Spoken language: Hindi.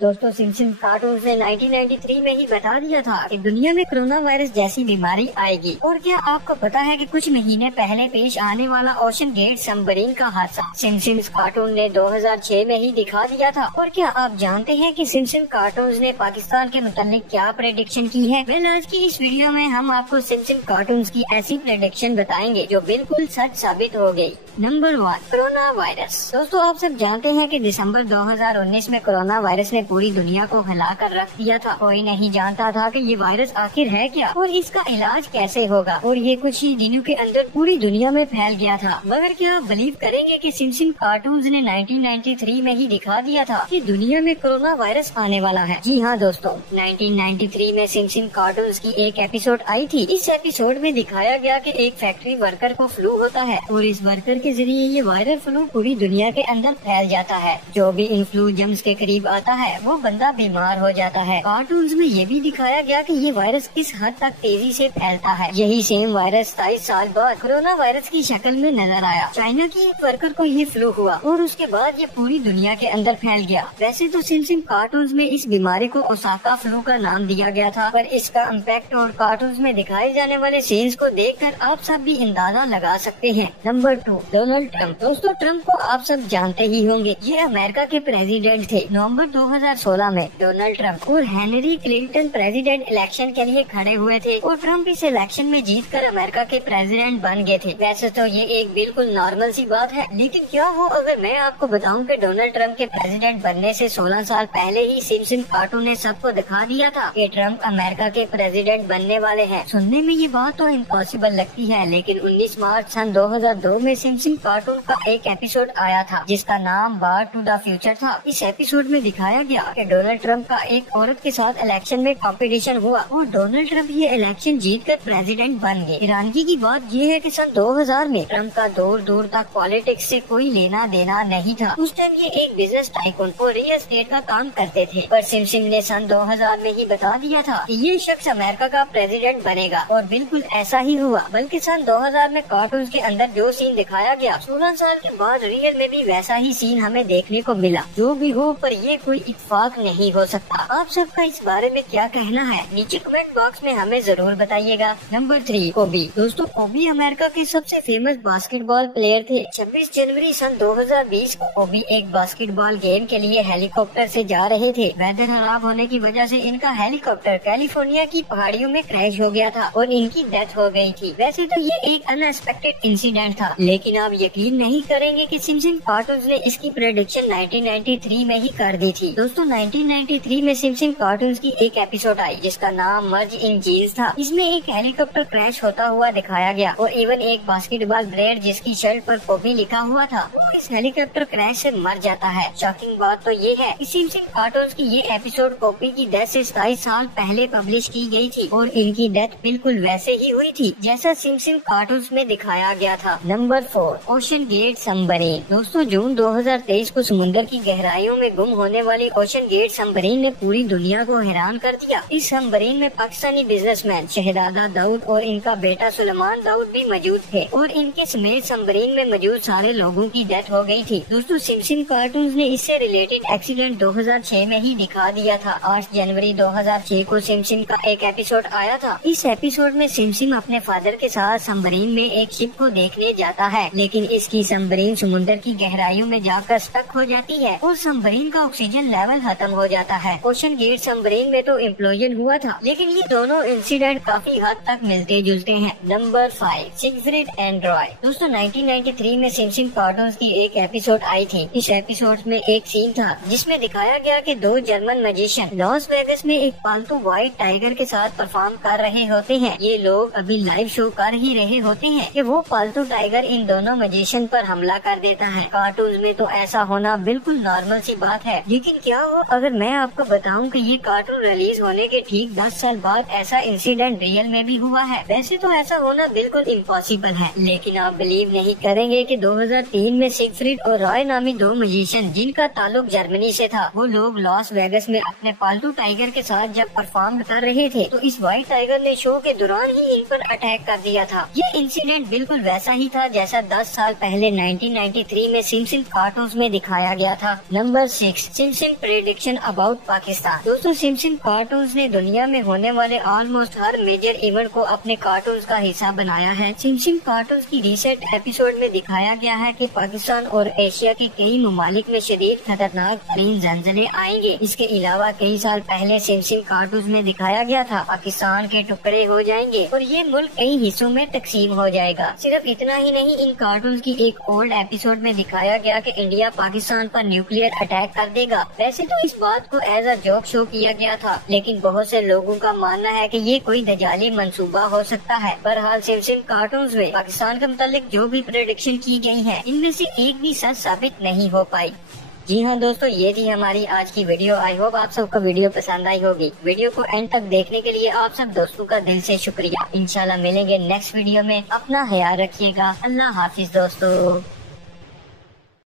दोस्तों सिम्पसन कार्टून्स ने 1993 में ही बता दिया था कि दुनिया में कोरोना वायरस जैसी बीमारी आएगी। और क्या आपको पता है कि कुछ महीने पहले पेश आने वाला ओशन गेट सबमरीन का हादसा सिम्पसन कार्टून ने 2006 में ही दिखा दिया था। और क्या आप जानते हैं कि सिम्पसन कार्टून्स ने पाकिस्तान के मुतालिक क्या प्रेडिक्शन की है? वेल, आज की इस वीडियो में हम आपको सिम्पसन कार्टून्स की ऐसी प्रेडिक्शन बताएंगे जो बिल्कुल सच साबित हो गयी। Number 1, corona virus. दोस्तों आप सब जानते हैं कि दिसंबर 2019 में कोरोना वायरस ने पूरी दुनिया को हिला कर रख दिया था। कोई नहीं जानता था कि ये वायरस आखिर है क्या और इसका इलाज कैसे होगा, और ये कुछ ही दिनों के अंदर पूरी दुनिया में फैल गया था। मगर क्या आप बिलीव करेंगे कि सिम्पसन कार्टून्स ने 1993 में ही दिखा दिया था कि दुनिया में कोरोना वायरस आने वाला है? जी हाँ दोस्तों, 1993 में सिम्पसन कार्टून्स की एक एपिसोड आई थी। इस एपिसोड में दिखाया गया कि एक फैक्ट्री वर्कर को फ्लू होता है और इस वर्कर के जरिए ये वायरल फ्लू पूरी दुनिया के अंदर फैल जाता है। जो भी इन फ्लू जम्स के करीब आता है वो बंदा बीमार हो जाता है। कार्टून्स में ये भी दिखाया गया कि ये वायरस किस हद तक तेजी से फैलता है। यही सेम वायरस 27 साल बाद कोरोना वायरस की शक्ल में नजर आया। चाइना की एक वर्कर को ये फ्लू हुआ और उसके बाद ये पूरी दुनिया के अंदर फैल गया। वैसे तो सिम्पसन कार्टून्स में इस बीमारी को ओसाका फ्लू का नाम दिया गया था, पर इसका इम्पैक्ट और कार्टून्स में दिखाए जाने वाले सीन्स को देखकर आप सब भी अंदाजा लगा सकते हैं। Number 2, Donald Trump. दोस्तों ट्रंप को आप सब जानते ही होंगे, ये अमेरिका के प्रेसिडेंट थे। नवंबर 2016 में डोनाल्ड ट्रंप और हेनरी क्लिंटन प्रेसिडेंट इलेक्शन के लिए खड़े हुए थे और ट्रंप इस इलेक्शन में जीतकर अमेरिका के प्रेसिडेंट बन गए थे। वैसे तो ये एक बिल्कुल नॉर्मल सी बात है, लेकिन क्या हो अगर मैं आपको बताऊं कि डोनाल्ड ट्रंप के प्रेसिडेंट बनने से 16 साल पहले ही सिम्पसन कार्टून ने सबको दिखा दिया था कि ट्रंप अमेरिका के प्रेसिडेंट बनने वाले हैं। सुनने में ये बात तो इम्पॉसिबल लगती है, लेकिन 19 मार्च सन 2002 में सिम्पसन कार्टून का एक एपिसोड आया था जिसका नाम बार टू द फ्यूचर था। इस एपिसोड में दिखाया गया कि डोनाल्ड ट्रंप का एक औरत के साथ इलेक्शन में कंपटीशन हुआ और डोनाल्ड ट्रंप ये इलेक्शन जीतकर प्रेसिडेंट बन गए। हैरानगी की बात ये है कि सन 2000 में ट्रंप का दूर दूर तक पॉलिटिक्स से कोई लेना देना नहीं था। उस टाइम ये एक बिजनेस टाइकून और रियल एस्टेट का काम करते थे, पर सिम्पसन ने सन 2000 में ही बता दिया था कि ये शख्स अमेरिका का प्रेसिडेंट बनेगा और बिल्कुल ऐसा ही हुआ। बल्कि सन 2000 में कार्टून के अंदर जो सीन दिखाया गया 16 साल के बाद रियल में भी वैसा ही सीन हमें देखने को मिला। जो भी हो, पर ये कोई इत्तेफाक नहीं हो सकता। आप सबका इस बारे में क्या कहना है नीचे कमेंट बॉक्स में हमें जरूर बताइएगा। नंबर 3, कोबी। दोस्तों कोबी अमेरिका के सबसे फेमस बास्केटबॉल प्लेयर थे। 26 जनवरी सन 2020 को कोबी एक बास्केटबॉल गेम के लिए हेलीकॉप्टर से जा रहे थे। वेदर खराब होने की वजह से इनका हेलीकॉप्टर कैलिफोर्निया की पहाड़ियों में क्रैश हो गया था और इनकी डेथ हो गई थी। वैसे तो ये एक अनएक्सपेक्टेड इंसिडेंट था, लेकिन आप यकीन नहीं करेंगे कि सिम्पसन कार्टून्स ने इसकी प्रेडिक्शन 1993 में ही कर दी थी। दोस्तों 1993 में सिम्पसन कार्टून्स की एक एपिसोड आई जिसका नाम मर्ज इन जीन्स था। इसमें एक हेलीकॉप्टर क्रैश होता हुआ दिखाया गया और इवन एक बास्केटबॉल प्लेयर जिसकी शर्ट पर कोबी लिखा हुआ था वो इस हेलीकॉप्टर क्रैश से मर जाता है। शॉकिंग बात तो ये है कि सिम्पसन कार्टून्स की ये एपिसोड कोबी की डेथ से 27 साल पहले पब्लिश की गई थी और इनकी डेथ बिल्कुल वैसे ही हुई थी जैसा सिम्पसन कार्टून्स में दिखाया गया था। Number 4, ocean gate submarine. दोस्तों जून 2023 को समुद्र की गहराइयों में गुम होने वाली ओशन गेट सबमरीन ने पूरी दुनिया को हैरान कर दिया। इस सबमरीन में पाकिस्तानी बिजनेसमैन शहजादा दाऊद और इनका बेटा सुलेमान दाऊद भी मौजूद थे और इनके समेत सबमरीन में मौजूद सारे लोगों की डेथ हो गई थी। दोस्तों सिम्पसन कार्टून्स ने इससे रिलेटेड एक्सीडेंट 2006 में ही दिखा दिया था। 8 जनवरी 2006 को सिम्पसन का एक एपिसोड आया था। इस एपिसोड में सिम्पसन अपने फादर के साथ सबमरीन में एक शिप को देखने जाता है, लेकिन इसकी सबमरीन समुद्र की गहराइयों में जाकर स्टक हो जाती है और सबमरीन का ऑक्सीजन लेवल खत्म हो जाता है। ओशन गेट सबमरीन में तो इम्प्लोजन हुआ था, लेकिन ये दोनों इंसिडेंट काफी हद तक मिलते जुलते हैं। Number 5, Siegfried and Roy. दोस्तों 1993 में सिम्पसन कार्टून्स की एक एपिसोड आई थी। इस एपिसोड में एक सीन था जिसमें दिखाया गया कि 2 जर्मन मैजिशियन लॉस वेगस में एक पालतू व्हाइट टाइगर के साथ परफॉर्म कर रहे होते हैं। ये लोग अभी लाइव शो कर ही रहे होते हैं कि वो पालतू टाइगर इन दोनों मैजिशियन पर हमला कर देता है। कार्टून में तो ऐसा होना बिल्कुल नॉर्मल सी बात है, लेकिन क्या हो अगर मैं आपको बताऊं कि ये कार्टून रिलीज होने के ठीक 10 साल बाद ऐसा इंसिडेंट रियल में भी हुआ है। वैसे तो ऐसा होना बिल्कुल इम्पॉसिबल है, लेकिन आप बिलीव नहीं करेंगे कि 2003 में सिगफ्रीड और रॉय नामी 2 मैजिशियन जिनका ताल्लुक जर्मनी से था, वो लोग लॉस वेगस में अपने पालतू टाइगर के साथ जब परफॉर्म कर रहे थे तो इस व्हाइट टाइगर ने शो के दौरान ही इन पर अटैक कर दिया था। ये इंसिडेंट बिल्कुल वैसा ही था जैसा 10 साल पहले 1993 में सिम्पसन कार्टून्स में दिखाया गया था। Number 6, Simpson prediction about Pakistan. दोस्तों सिम्पसन कार्टून्स ने दुनिया में होने वाले ऑलमोस्ट हर मेजर इवेंट को अपने कार्टून्स का हिस्सा बनाया है। सिम्पसन कार्टून्स की रिसेंट एपिसोड में दिखाया गया है कि पाकिस्तान और एशिया के कई ममालिक में शदीद खतरनाक तरीन ज़लज़ले आएंगे। इसके अलावा कई साल पहले सिम्पसन कार्टून्स में दिखाया गया था पाकिस्तान के टुकड़े हो जाएंगे और ये मुल्क कई हिस्सों में तकसीम हो जाएगा। सिर्फ इतना ही नहीं, इन कार्टून्स की एक ओल्ड एपिसोड में दिखाया गया कि इंडिया पाकिस्तान पर न्यूक्लियर अटैक कर देगा। वैसे तो इस बात को एज अ जोक शो किया गया था, लेकिन बहुत से लोगों का मानना है कि ये कोई दजाली मंसूबा हो सकता है। बहरहाल सिम्पसन कार्टून्स में पाकिस्तान के मुतालिक जो भी प्रेडिक्शन की गई है, इनमें से एक भी सच साबित नहीं हो पाई। जी हाँ दोस्तों, ये थी हमारी आज की वीडियो। आई होप आप सबको वीडियो पसंद आई होगी। वीडियो को एंड तक देखने के लिए आप सब दोस्तों का दिल से शुक्रिया। इंशाल्लाह मिलेंगे नेक्स्ट वीडियो में। अपना ख्याल रखिएगा। अल्लाह हाफिज दोस्तों।